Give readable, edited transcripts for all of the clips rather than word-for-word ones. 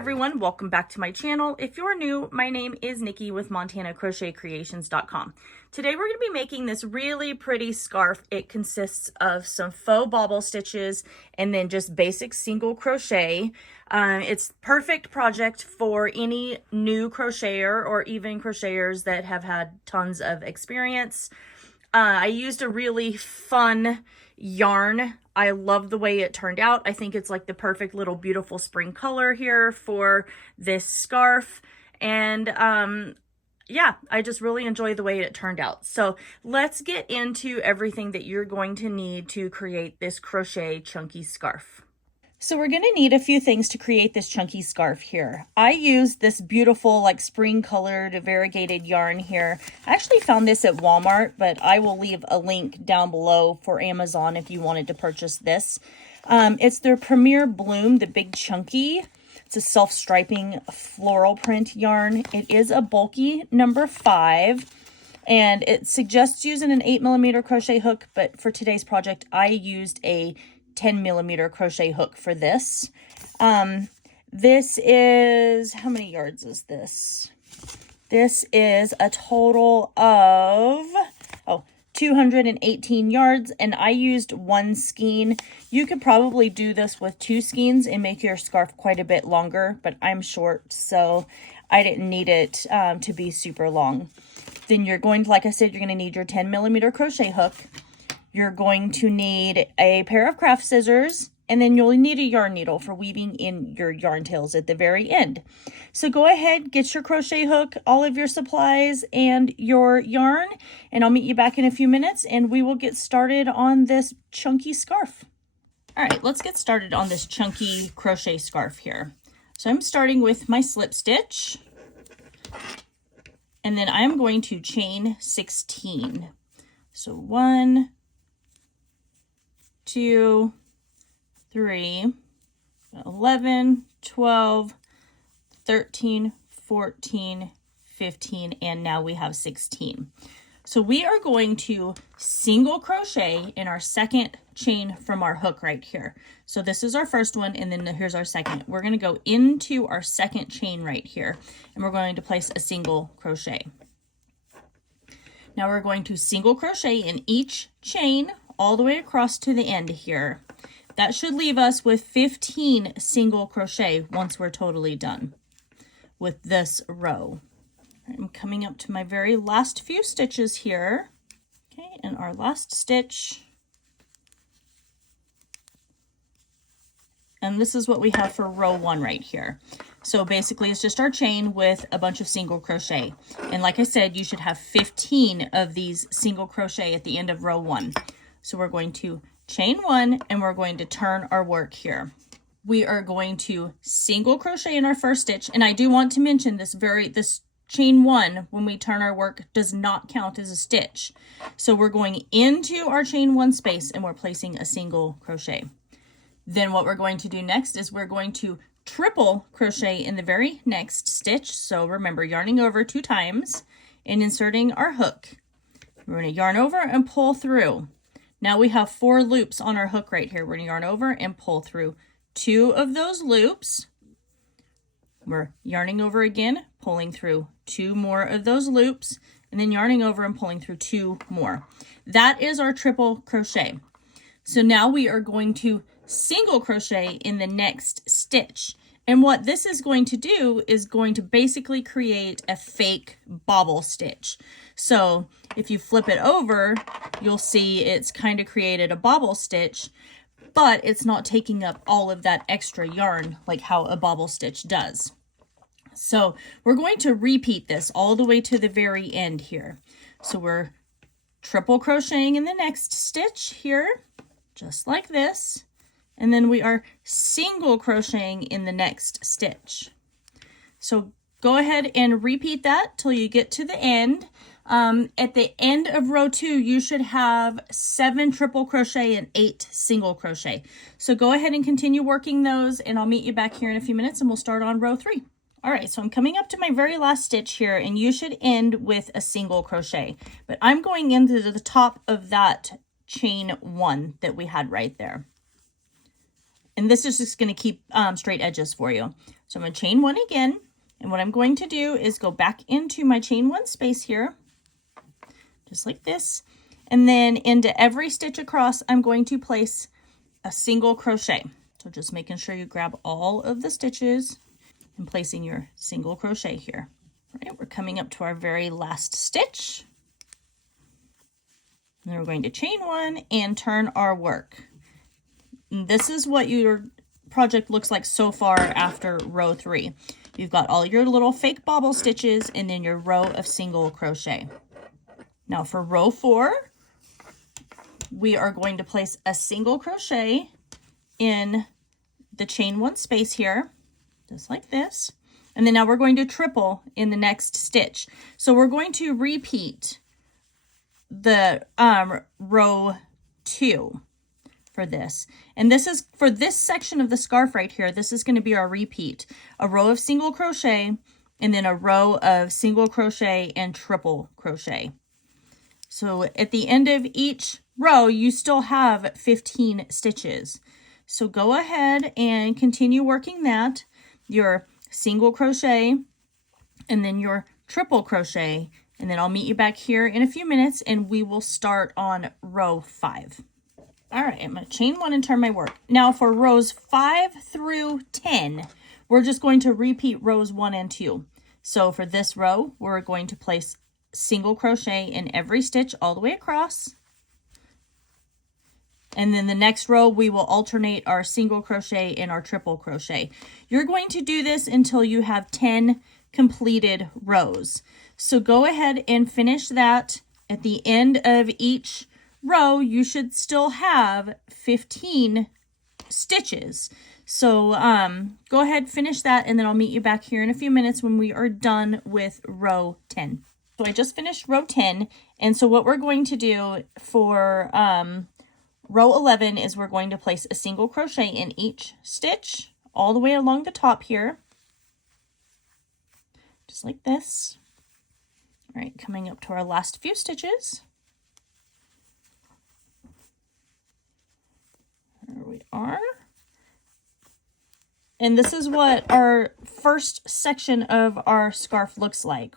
everyone, welcome back to my channel. If you're new, my name is Nikki with MontanaCrochetCreations.com. Today we're going to be making this really pretty scarf. It consists of some faux bobble stitches and then just basic single crochet. It's perfect project for any new crocheter or even crocheters that have had tons of experience. I used a really fun yarn. I love the way it turned out. I think it's like the perfect little beautiful spring color here for this scarf. And yeah, I just really enjoy the way it turned out. So let's get into everything that you're going to need to create this crochet chunky scarf. So we're going to need a few things to create this chunky scarf here. I used this beautiful like spring colored variegated yarn here. I actually found this at Walmart, but I will leave a link down below for Amazon if you wanted to purchase this. It's their Premier Bloom, the big chunky. It's a self-striping floral print yarn. It is a bulky number 5. And it suggests using an 8mm crochet hook, but for today's project, I used a 10mm crochet hook for this. This is, how many yards is this? This is a total of 218 yards, and I used 1 skein. You could probably do this with 2 skeins and make your scarf quite a bit longer, but I'm short, so I didn't need it to be super long. Then you're going to, like I said, you're going to need your 10mm crochet hook. You're going to need a pair of craft scissors, and then you'll need a yarn needle for weaving in your yarn tails at the very end. So go ahead, get your crochet hook, all of your supplies, and your yarn, and I'll meet you back in a few minutes, and we will get started on this chunky scarf. All right, let's get started on this chunky crochet scarf here. So I'm starting with my slip stitch, and then I'm going to chain 16. So 1, 2, 3, 11, 12, 13, 14, 15, and now we have 16. So we are going to single crochet in our second chain from our hook right here. So this is our first one, and then here's our second. We're going to go into our second chain right here, and we're going to place a single crochet. Now we're going to single crochet in each chain all the way across to the end here. That should leave us with 15 single crochet once we're totally done with this row. I'm coming up to my very last few stitches here. Okay, and our last stitch. And this is what we have for row 1 right here. So basically it's just our chain with a bunch of single crochet. And like I said, you should have 15 of these single crochet at the end of row 1. So we're going to chain 1 and we're going to turn our work here. We are going to single crochet in our first stitch. And I do want to mention this chain 1, when we turn our work, does not count as a stitch. So we're going into our chain 1 space and we're placing a single crochet. Then what we're going to do next is we're going to triple crochet in the very next stitch. So remember, yarning over 2 times and inserting our hook. We're going to yarn over and pull through. Now we have 4 loops on our hook right here. We're going to yarn over and pull through 2 of those loops. We're yarning over again, pulling through 2 more of those loops, and then yarning over and pulling through 2 more. That is our triple crochet. So now we are going to single crochet in the next stitch. And what this is going to do is going to basically create a fake bobble stitch. So if you flip it over, you'll see it's kind of created a bobble stitch, but it's not taking up all of that extra yarn like how a bobble stitch does. So we're going to repeat this all the way to the very end here. So we're triple crocheting in the next stitch here, just like this. And then we are single crocheting in the next stitch. So go ahead and repeat that till you get to the end. At the end of row 2, you should have 7 triple crochet and 8 single crochet. So go ahead and continue working those, and I'll meet you back here in a few minutes and we'll start on row 3. All right, so I'm coming up to my very last stitch here, and you should end with a single crochet, but I'm going into the top of that chain 1 that we had right there. And this is just going to keep straight edges for you. So I'm going to chain 1 again. And what I'm going to do is go back into my chain 1 space here, just like this. And then into every stitch across, I'm going to place a single crochet. So just making sure you grab all of the stitches and placing your single crochet here. All right, we're coming up to our very last stitch. And then we're going to chain 1 and turn our work. And this is what your project looks like so far after row 3. You've got all your little fake bobble stitches and then your row of single crochet. Now for row 4, we are going to place a single crochet in the chain 1 space here, just like this. And then now we're going to triple in the next stitch. So we're going to repeat the row 2 for this. And this is for this section of the scarf right here. This is going to be our repeat. A row of single crochet and then a row of single crochet and triple crochet. So at the end of each row, you still have 15 stitches. So go ahead and continue working that, your single crochet and then your triple crochet. And then I'll meet you back here in a few minutes and we will start on row 5. All right, I'm going to chain 1 and turn my work. Now for rows 5 through 10, we're just going to repeat rows 1 and 2. So for this row, we're going to place single crochet in every stitch all the way across. And then the next row, we will alternate our single crochet and our triple crochet. You're going to do this until you have 10 completed rows. So go ahead and finish that. At the end of each row, you should still have 15 stitches. So go ahead, finish that, and then I'll meet you back here in a few minutes when we are done with row 10. So I just finished row 10, and so what we're going to do for row 11 is we're going to place a single crochet in each stitch all the way along the top here, just like this. All right, coming up to our last few stitches. There we are. And this is what our first section of our scarf looks like.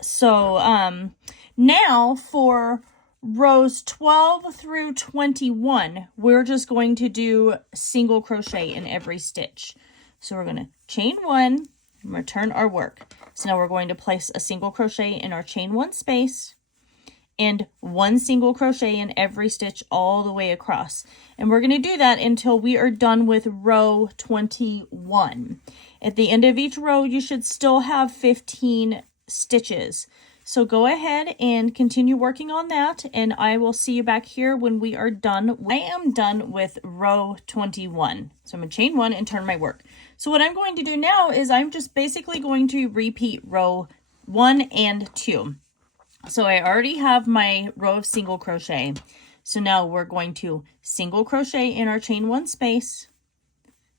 So now for rows 12 through 21, we're just going to do single crochet in every stitch. So we're going to chain 1 and return our work. So now we're going to place a single crochet in our chain 1 space and 1 single crochet in every stitch all the way across. And we're going to do that until we are done with row 21. At the end of each row, you should still have 15 stitches. So go ahead and continue working on that, and I will see you back here when we are done. I am done with row 21. So I'm going to chain 1 and turn my work. So what I'm going to do now is I'm just basically going to repeat row 1 and 2. So I already have my row of single crochet. So now we're going to single crochet in our chain 1 space,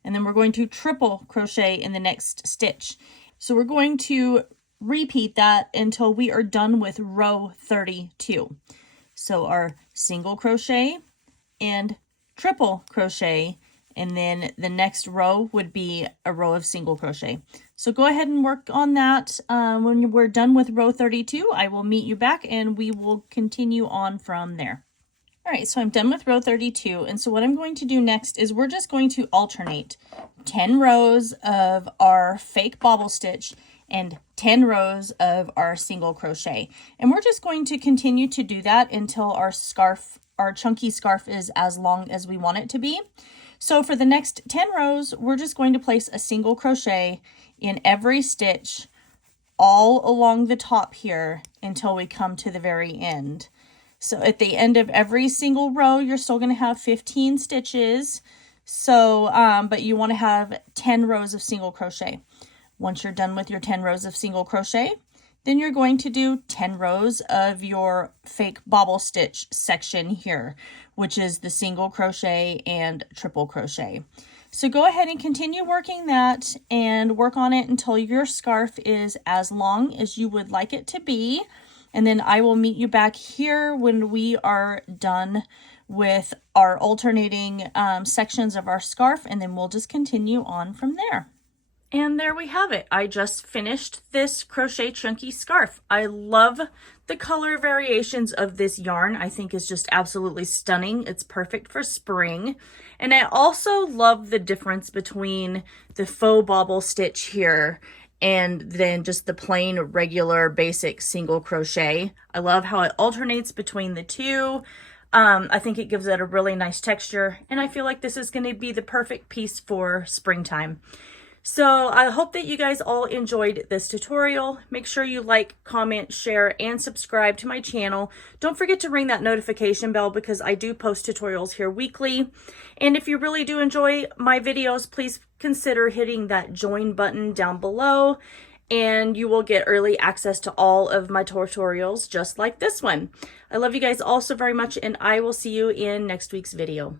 and then we're going to triple crochet in the next stitch. So we're going to repeat that until we are done with row 32. So our single crochet and triple crochet, and then the next row would be a row of single crochet. So go ahead and work on that. When we're done with row 32, I will meet you back and we will continue on from there. All right, so I'm done with row 32, and so what I'm going to do next is we're just going to alternate 10 rows of our fake bobble stitch and 10 rows of our single crochet. And we're just going to continue to do that until our scarf, our chunky scarf, is as long as we want it to be. So for the next 10 rows, we're just going to place a single crochet in every stitch all along the top here until we come to the very end. So at the end of every single row, you're still going to have 15 stitches. So, but you want to have 10 rows of single crochet. Once you're done with your 10 rows of single crochet, then you're going to do 10 rows of your fake bobble stitch section here, which is the single crochet and triple crochet. So go ahead and continue working that and work on it until your scarf is as long as you would like it to be. And then I will meet you back here when we are done with our alternating sections of our scarf, and then we'll just continue on from there. And there we have it. I just finished this Crochet Chunky Scarf. I love the color variations of this yarn. I think is just absolutely stunning. It's perfect for spring. And I also love the difference between the faux bobble stitch here and then just the plain regular basic single crochet. I love how it alternates between the two. I think it gives it a really nice texture, and I feel like this is going to be the perfect piece for springtime. So I hope that you guys all enjoyed this tutorial. Make sure you like, comment, share, and subscribe to my channel. Don't forget to ring that notification bell because I do post tutorials here weekly. And if you really do enjoy my videos, please consider hitting that join button down below, and you will get early access to all of my tutorials just like this one. I love you guys all so very much, and I will see you in next week's video.